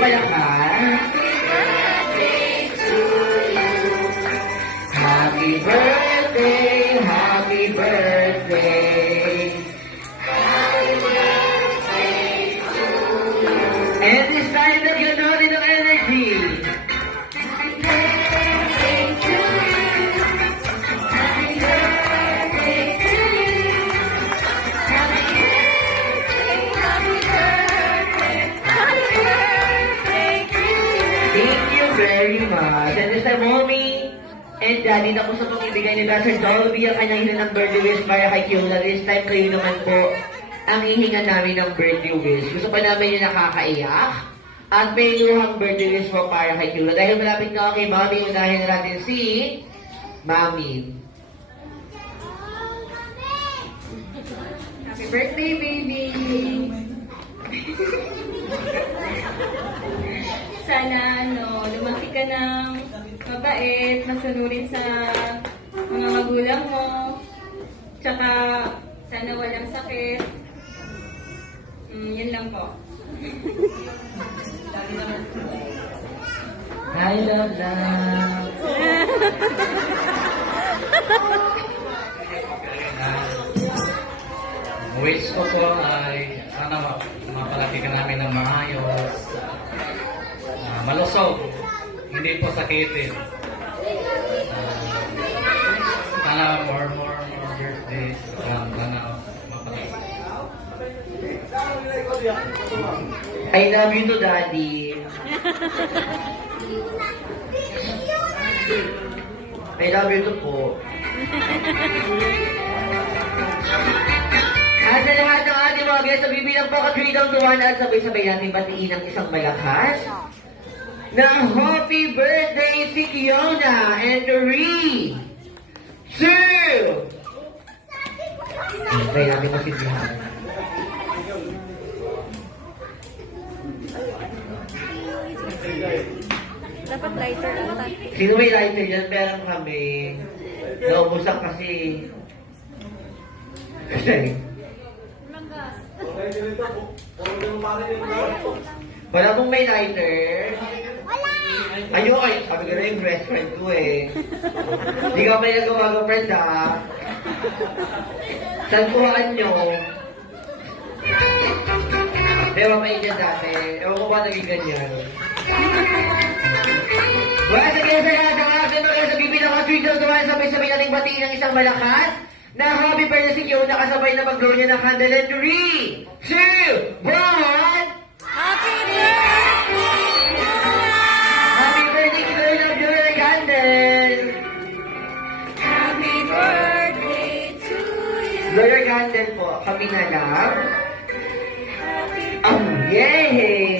malakas. Happy birthday, happy birthday. And this time, lagyan natin ng energy. Thank you very much. And this time, Mommy and Daddy, na po sa pag-ibigay ni Sir Dolby ang kanyang hinang birthday wish para kay Kiula. This time, kayo naman po ang hihinga namin ng birthday wish. Gusto pa namin yung nakakaiyak. At may luhang birthday wish po para kay Kiula. Dahil malapit nga kay Mami, unahin na natin si Mami. Happy birthday, baby! Sana, lumaki ka ng mabait, masunurin sa mga magulang mo. Tsaka, sana walang sakit. Yun lang po. I love love. Wish ko po ay sana mapalaki ka namin ng maayos, malusog, hindi po sakitin. Sana more birthdays, sana mapalaki. I love you to Daddy. I love you to po. At sa lahat ng ating mga guests, bibilang po ka 3 down to 1 at sabay-sabay natin batiin ang isang malakas na happy birthday si Kiona and 3, 2. Hintay natin masindihan. Dapat lighter ata. Sino may lighter yan? Meron kami. Naubusan kasi. Kasi. Wala pong may lighter. Ayun, sabi ko na yung best friend ko eh. Hindi ka pa yung nagawa friend ha. Saan kuhaan nyo? Ewan pa yun dati. Ewan ko ba naging ganyan? Wala sa kaya sa lahat ng ating mga sa bibilang ka 3 down to 1, sabay-sabay nating batiin ng isang malakas na happy birthday si Kyo, nakasabay na mag-blow niya ng candle. 3, 2, 1! Happy birthday! Happy birthday, Kyo! Love you, your candle! Happy birthday to you! Blow your candle po. Kami na lang. Oh, yay!